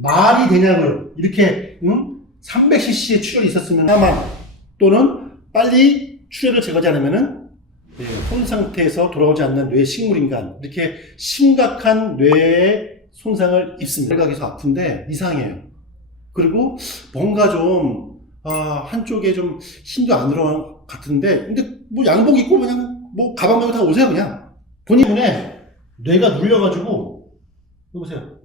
말이 되냐고요. 이렇게 응? 300cc의 출혈이 있었으면 사망 또는 빨리 출혈을 제거하지 않으면은 예, 혼 상태에서 돌아오지 않는 뇌 식물인간 이렇게 심각한 뇌에 손상을 입습니다. 혈각에서 아픈데 이상해요. 그리고 뭔가 좀 아, 한쪽에 좀 힘도 안 들어간 것 같은데 근데 뭐 양복 입고 그냥 뭐 가방 메고 다 오세요 그냥 본인 때문에 뇌가 눌려가지고 여보세요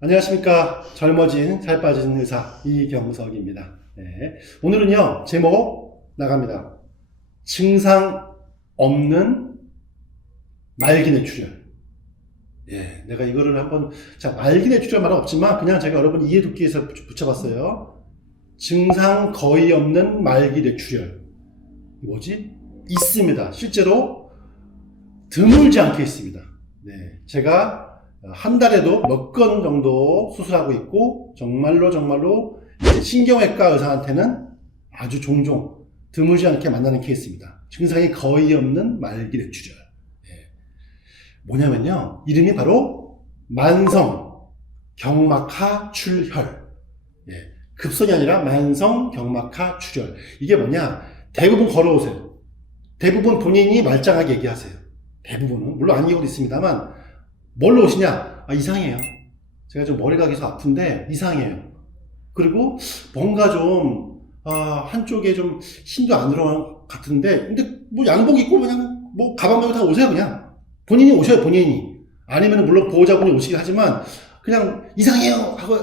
안녕하십니까. 젊어진 살 빠진 의사 이경석입니다. 네. 오늘은요 제목 나갑니다. 증상 없는 말기 뇌출혈. 예, 내가 이거를 한번 자 말기 뇌출혈 말은 없지만 그냥 제가 여러분 이해듣기 위해서 붙- 붙여봤어요. 증상 거의 없는 말기 뇌출혈. 뭐지? 있습니다. 실제로 드물지 않게 있습니다. 네, 제가 한 달에도 몇 건 정도 수술하고 있고 정말로 정말로 신경외과 의사한테는 아주 종종 드물지 않게 만나는 케이스입니다. 증상이 거의 없는 말기 뇌출혈. 예. 뭐냐면요, 이름이 바로 만성 경막하 출혈. 예. 급선이 아니라 만성 경막하 출혈. 이게 뭐냐? 대부분 걸어오세요. 대부분 본인이 말짱하게 얘기하세요. 대부분은 물론 경우도 있습니다만 뭘로 오시냐? 아, 이상해요. 제가 좀 머리가 계속 아픈데 이상해요. 그리고 뭔가 좀 아, 한쪽에 좀 힘도 안 들어간 것 같은데 근데 뭐 양복 입고 그냥 뭐 가방 메고 다 오세요 그냥 본인이 오셔요 본인이 아니면 물론 보호자분이 오시긴 하지만 그냥 이상해요 하고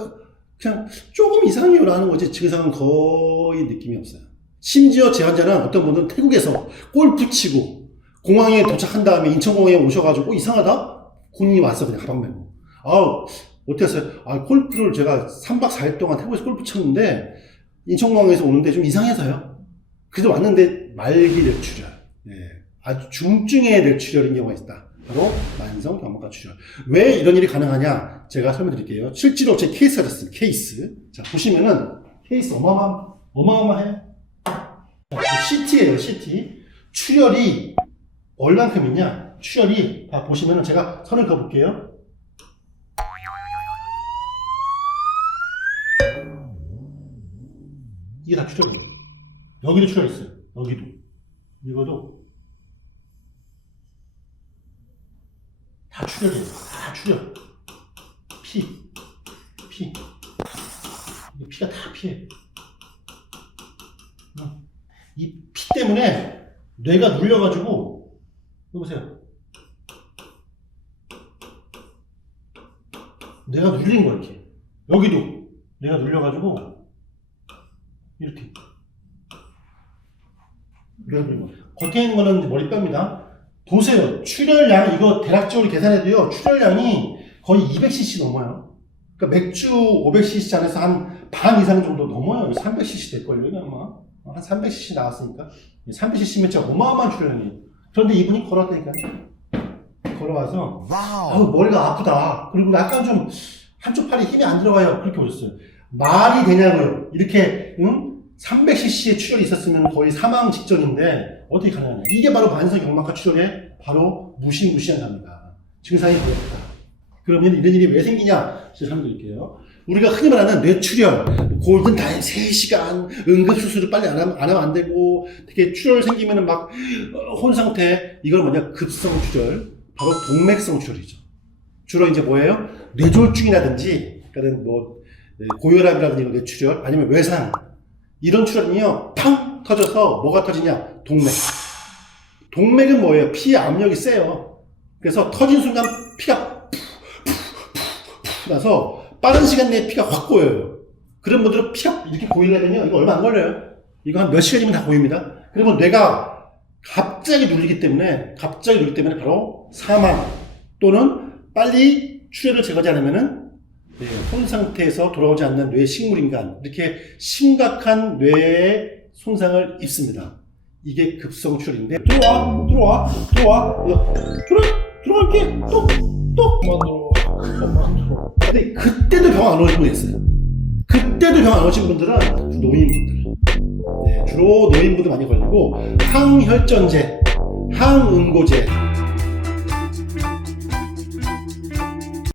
그냥 조금 이상해요 라는 거지 증상은 거의 느낌이 없어요 심지어 제 환자는 어떤 분은 태국에서 골프 치고 공항에 도착한 다음에 인천공항에 오셔가지고 이상하다 군인이 왔어 그냥 가방 메고 아우 어땠어요? 아 골프를 제가 3박 4일 동안 태국에서 골프 쳤는데 인천공항에서 오는데 좀 이상해서요. 그래서 왔는데 말기 뇌출혈. 네, 아주 중증의 뇌출혈인 경우가 있다. 바로 만성 경막하 출혈. 왜 이런 일이 가능하냐? 제가 설명드릴게요. 실제로 제 케이스가 됐습니다. 케이스. 자 보시면은 케이스 어마어마 어마어마해요. CT예요. CT. 출혈이 얼만큼이냐? 출혈이 다 보시면은 제가 선을 그어 볼게요. 이게 다 출혈이에요. 여기도 출혈 있어요. 여기도. 이거도 다 출혈이에요. 다 출혈. 피. 피. 이 피가 다 피해. 이 피 때문에 뇌가 눌려가지고, 여보세요. 뇌가 눌린 거야, 이렇게. 여기도 뇌가 눌려가지고, 이렇게. 그래가지고 겉에 있는 거는 머리뼈입니다. 보세요. 출혈량, 이거 대략적으로 계산해도요, 출혈량이 거의 200cc 넘어요. 그러니까 맥주 500cc 안에서 한 반 이상 정도 넘어요. 300cc 될걸요, 이게 아마. 한 300cc 나왔으니까. 300cc면 진짜 어마어마한 출혈량이에요. 그런데 이분이 걸어왔다니까. 걸어와서, 아우, 머리가 아프다. 그리고 약간 좀, 한쪽 팔이 힘이 안 들어가요. 그렇게 오셨어요. 말이 되냐고요. 이렇게, 응? 300cc의 출혈이 있었으면 거의 사망 직전인데 어떻게 가능하냐. 이게 바로 만성 경막하 출혈의 바로 무시무시한 겁니다. 증상이 보였다. 그러면 이런 일이 왜 생기냐? 제가 설명드릴게요. 우리가 흔히 말하는 뇌출혈, 골든 타임 3시간, 응급수술을 빨리 안 하면, 안 하면 안 되고, 되게 출혈 생기면은 막, 어, 혼상태, 이건 뭐냐? 급성 출혈, 바로 동맥성 출혈이죠. 주로 이제 뭐예요? 뇌졸중이라든지, 그러니까 뭐, 네, 고혈압이라든지 이런 뇌출혈, 아니면 외상, 이런 출혈은요, 팡! 터져서 뭐가 터지냐? 동맥. 동맥은 뭐예요? 피의 압력이 세요. 그래서 터진 순간 피가 푹, 푹, 푹, 푹 나서 빠른 시간 내에 피가 확 고여요. 그런 분들은 피가 이렇게 고이려면요, 이거 얼마 안 걸려요. 이거 한 몇 시간이면 다 고입니다. 그러면 뇌가 갑자기 눌리기 때문에, 갑자기 눌리기 때문에 바로 사망 또는 빨리 출혈을 제거하지 않으면은 네, 혼 상태에서 돌아오지 않는 뇌 식물인간 이렇게 심각한 뇌에 손상을 입습니다. 이게 급성출인데 들어와 들어와 들어와 들어 들어갈게 또또 그만 들어. 그만 들어. 근데 그때도 병 안 오는 분 있어요. 그때도 병 안 오신 분들은 노인분들. 네, 주로 노인분들 많이 걸리고 항혈전제, 항응고제,